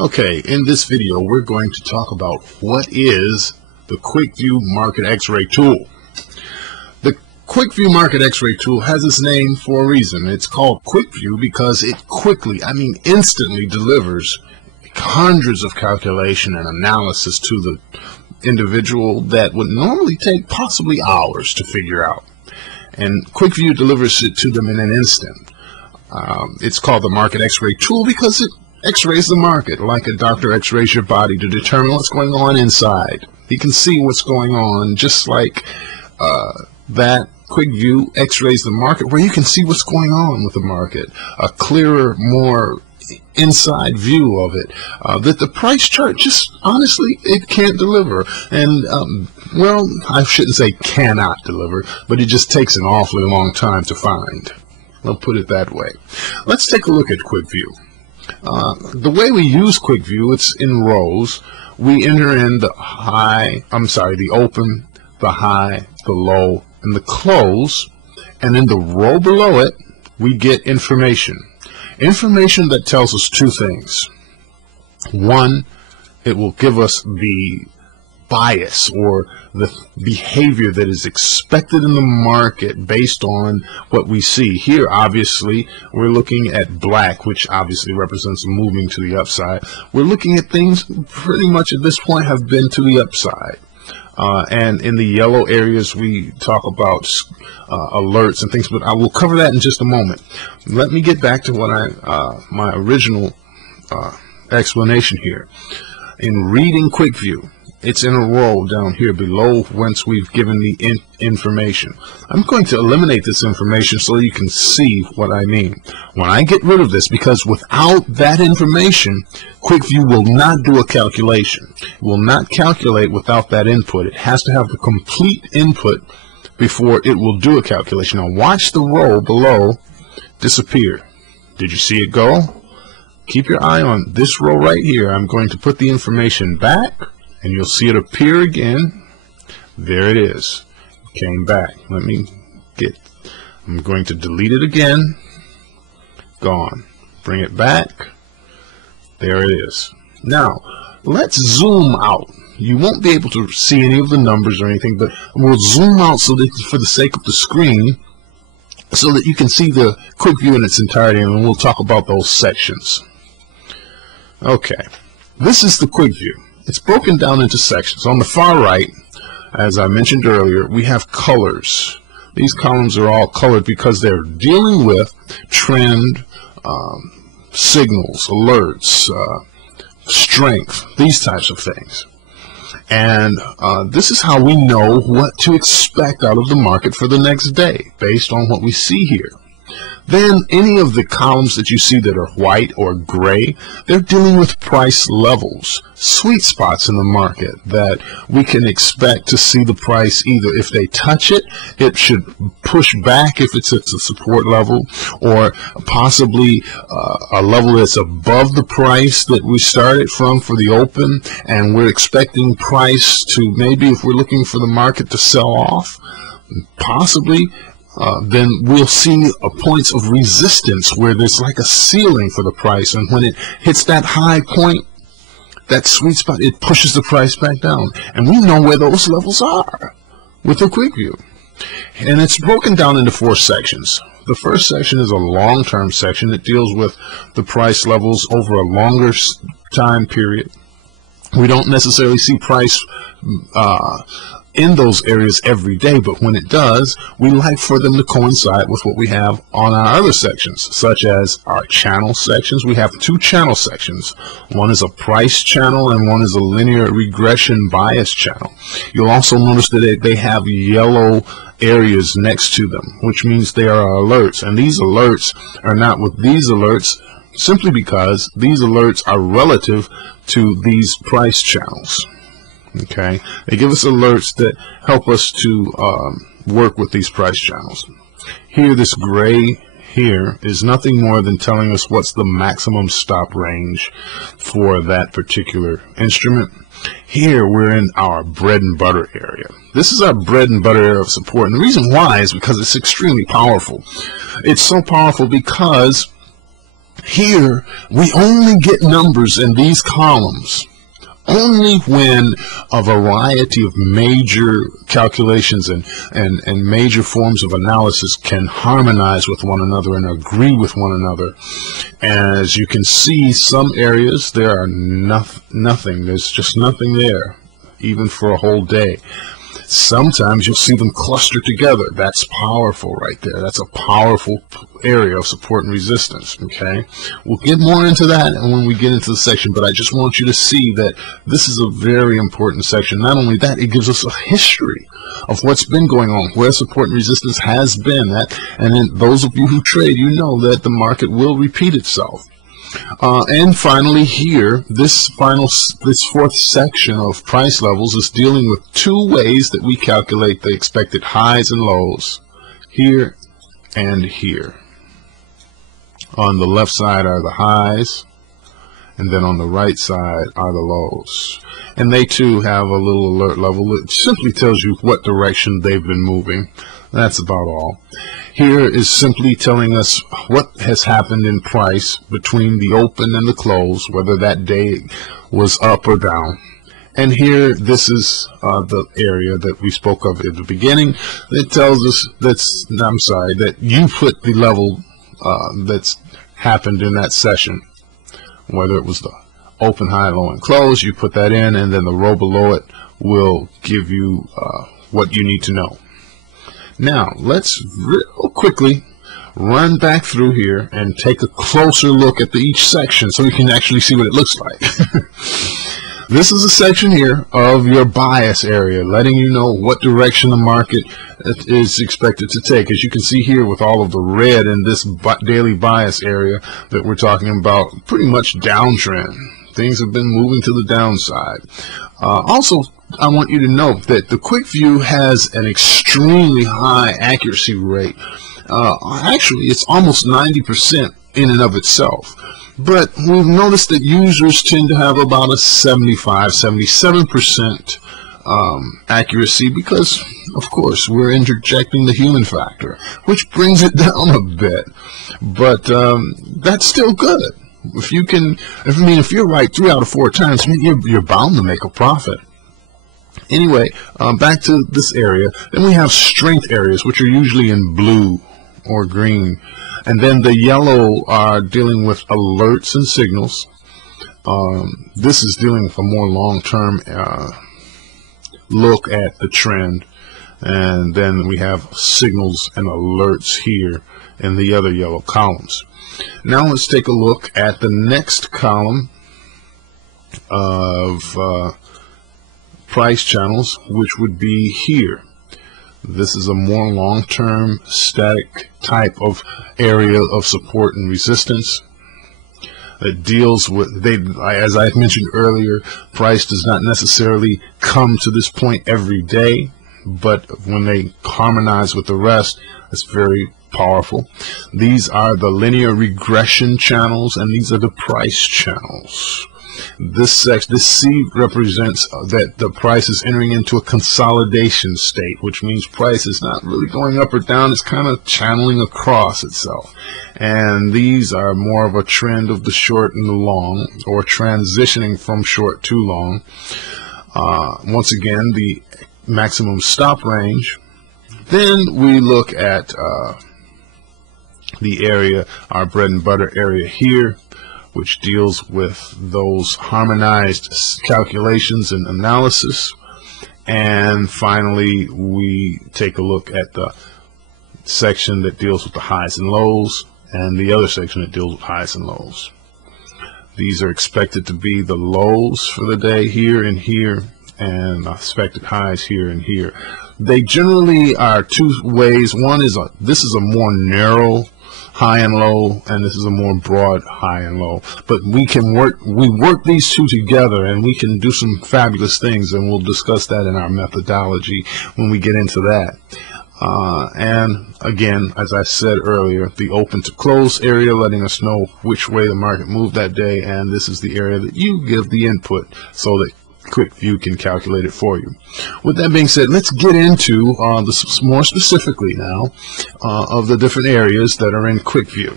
Okay, in this video we're going to talk about what is the QuickView Market X-Ray tool. The QuickView Market X-Ray tool has its name for a reason. It's called QuickView because it quickly, instantly delivers hundreds of calculation and analysis to the individual that would normally take possibly hours to figure out. And QuickView delivers it to them in an instant. It's called the Market X-Ray tool because it X-rays the market like a doctor X-rays your body to determine what's going on inside. He can see what's going on, just like that QuickView X-rays the market, where you can see what's going on with the market, a clearer, more inside view of it, that the price chart just honestly it can't deliver. And well, I shouldn't say cannot deliver, but it just takes an awfully long time to find. I'll put it that way. Let's take a look at QuickView. The way we use QuickView, it's in rows. We enter in the open, the high, the low, and the close, and in the row below it we get information. Information that tells us two things. One, it will give us the bias or the behavior that is expected in the market based on what we see. Here obviously we're looking at black, which obviously represents moving to the upside. We're looking at things pretty much at this point have been to the upside. And in the yellow areas we talk about alerts and things, but I will cover that in just a moment. Let me get back to what my original explanation here. In reading QuickView, it's in a row down here below once we've given the information. I'm going to eliminate this information so you can see what I mean. When I get rid of this, because without that information, QuickView will not do a calculation. It will not calculate without that input. It has to have the complete input before it will do a calculation. Now watch the row below disappear. Did you see it go? Keep your eye on this row right here. I'm going to put the information back, and you'll see it appear again. There it is. It came back. I'm going to delete it again. Gone. Bring it back. There it is. Now, let's zoom out. You won't be able to see any of the numbers or anything, but we'll zoom out so that for the sake of the screen, so that you can see the QuickView in its entirety, and we'll talk about those sections. Okay. This is the QuickView. It's broken down into sections. On the far right, as I mentioned earlier, we have colors. These columns are all colored because they're dealing with trend, signals, alerts, strength, these types of things. And this is how we know what to expect out of the market for the next day based on what we see here. Then any of the columns that you see that are white or gray, they're dealing with price levels, sweet spots in the market that we can expect to see the price either if they touch it, it should push back if it's at a support level, or possibly a level that's above the price that we started from for the open, and we're expecting price to maybe, if we're looking for the market to sell off, possibly then we'll see points of resistance where there's like a ceiling for the price, and when it hits that high point, that sweet spot, it pushes the price back down, and we know where those levels are with the QuickView. And it's broken down into 4 sections. The first section is a long-term section that deals with the price levels over a longer time period. We don't necessarily see price in those areas every day, but when it does, we like for them to coincide with what we have on our other sections, such as our channel sections. We have 2 channel sections. One is a price channel and one is a linear regression bias channel. You'll also notice that they have yellow areas next to them, which means they are alerts, and these alerts are not with these alerts simply because these alerts are relative to these price channels. Okay, they give us alerts that help us to work with these price channels. Here, this gray here is nothing more than telling us what's the maximum stop range for that particular instrument. Here we're in our bread and butter area. This is our bread and butter area of support, and the reason why is because it's extremely powerful. It's so powerful because Here, we only get numbers in these columns only when a variety of major calculations and major forms of analysis can harmonize with one another and agree with one another. As you can see, some areas there are nothing. There's just nothing there, even for a whole day. Sometimes you'll see them cluster together. That's powerful right there. That's a powerful area of support and resistance. Okay, we'll get more into that when we get into the section, but I just want you to see that this is a very important section. Not only that, it gives us a history of what's been going on, where support and resistance has been. And then those of you who trade, you know that the market will repeat itself. And finally here, this fourth section of price levels is dealing with two ways that we calculate the expected highs and lows, here and here. On the left side are the highs, and then on the right side are the lows. And they too have a little alert level. It simply tells you what direction they've been moving. That's about all. Here is simply telling us what has happened in price between the open and the close, whether that day was up or down. And here, this is the area that we spoke of at the beginning. It tells us that you put the level that's happened in that session, whether it was the open, high, low, and close. You put that in, and then the row below it will give you what you need to know. Now, let's real quickly run back through here and take a closer look at each section so we can actually see what it looks like. This is a section here of your bias area, letting you know what direction the market is expected to take. As you can see here with all of the red in this daily bias area that we're talking about, pretty much downtrend. Things have been moving to the downside. Also, I want you to note that the QuickView has an extremely high accuracy rate. Actually, it's almost 90% in and of itself. But we've noticed that users tend to have about a 75–77% accuracy because, of course, we're interjecting the human factor, which brings it down a bit. But that's still good. If you're right 3 out of 4 times, you're bound to make a profit. Anyway, back to this area. Then we have strength areas, which are usually in blue or green. And then the yellow are dealing with alerts and signals. This is dealing with a more long-term look at the trend. And then we have signals and alerts here in the other yellow columns. Now let's take a look at the next column of price channels, which would be here. This is a more long-term static type of area of support and resistance. It deals with, as I mentioned earlier, price does not necessarily come to this point every day, but when they harmonize with the rest, it's very powerful. These are the linear regression channels, and these are the price channels. This C represents that the price is entering into a consolidation state, which means price is not really going up or down. It's kind of channeling across itself. And these are more of a trend of the short and the long, or transitioning from short to long. Once again, the maximum stop range. Then we look at the area, our bread and butter area here, which deals with those harmonized calculations and analysis. And finally, we take a look at the section that deals with the highs and lows, and the other section that deals with highs and lows. These are expected to be the lows for the day here and here, and expected highs here and here. They generally are two ways. One is this is a more narrow high and low, and this is a more broad high and low. But we work these two together, and we can do some fabulous things, and we'll discuss that in our methodology when we get into that. And again, as I said earlier, the open to close area letting us know which way the market moved that day, and this is the area that you give the input so that QuickView can calculate it for you. With that being said, let's get into more specifically now of the different areas that are in QuickView.